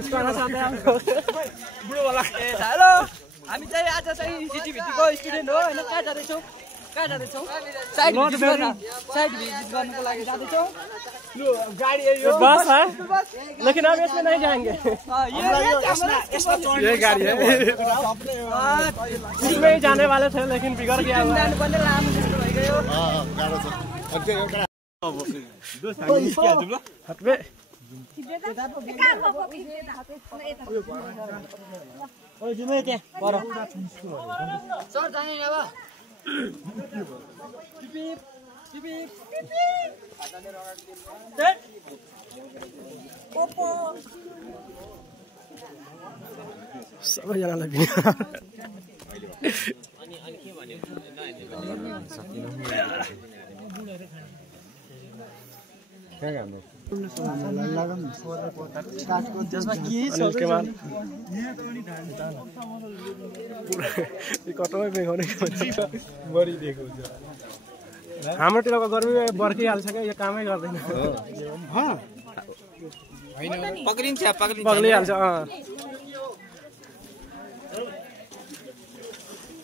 Dance गर्न सक्दै हाम्रो बुढो वाला ए हेलो हामी चाहिँ आज चाहिँ सिटीभिटीको स्टुडेन्ट हो हैन कहाँ जाँदैछौँ साइड भिजिट गर्नको लागि जाँदैछौँ गाड़ी ये बस है लेकिन हम इसमें नहीं जाएंगे ये गाड़ी है इसमें ही जाने वाले थे लेकिन बिगड़ गया सबैजनालाई हाम्रोतिरको गर्मी बर्किहाल्छ क्या यो कामै गर्दैन पक्रिहाल्छ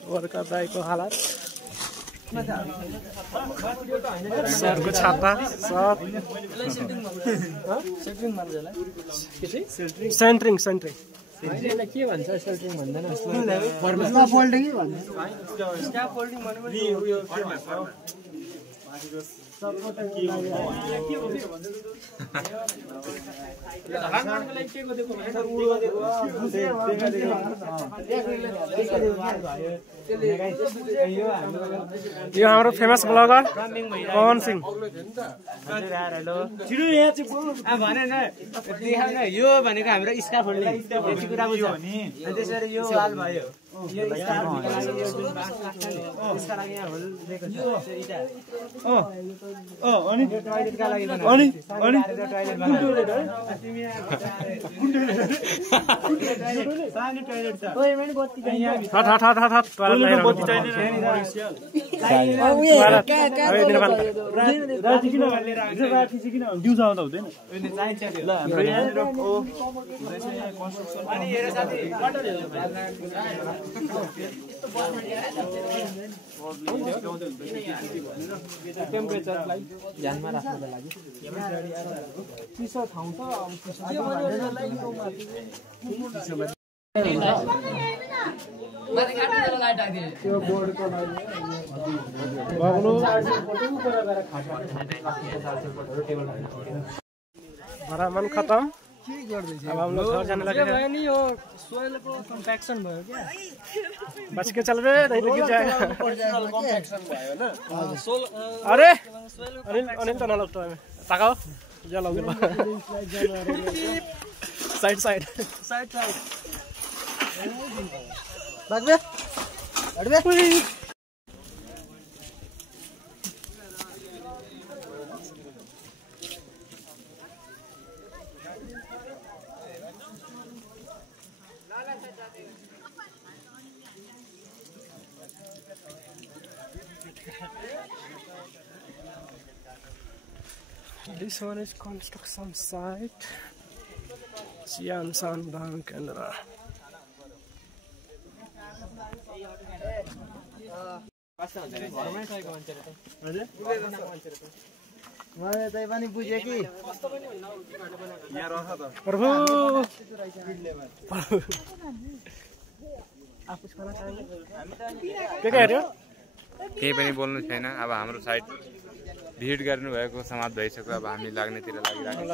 वर्कर दाइको हालत सरको छाता सब सेन्ट्रिङ के भन्छ सेन्ट्रिङ भन्दैन यो हाम्रो फेमस ब्लगर पवन सिंह यो भनेको हाम्रो स्काफोल्डिङ यति कुरा बुझ्यो नि त्यसरी यो हाल भयो यो यसका लागि यहाँ होल दिएको छ इटा अनि टोयलेटका लागि अनि टोयलेट सानो टोयलेट छ टोयलेट बत्ती चाहिन्छ बत्ती चाहिन्छ राति किन लिएर आउँछ राति चाहिँ किन दिउँसो आउँदा हुँदैन चाहिन्छ ल अनि हेर साथी टेम्परेचरलाई ध्यानमा राख्नको लागि चिसो ठाउँ त भरामन खत्म अब हम लोग घर जाने लगे हैं नहीं हो सोइल को कम्पैक्शन भयो क्या बच के चल रहे नहीं तो गिर जाएगा कम्पैक्शन भयो ना अरे अनिल तो ना लगता है ताकाओ जा लगे साइड भाग बे हट बे This one is construction site. Siansan Bank Canada. मैले चाहिँ पनि बुझे कि यहाँ रह त प्रभु के हेर्यो केही पनि बोल्नु छैन अब हाम्रो साइड भिड गर्नु भएको समाप्त भइसक्यो अब हामी लाग्नेतिर लागिराखेको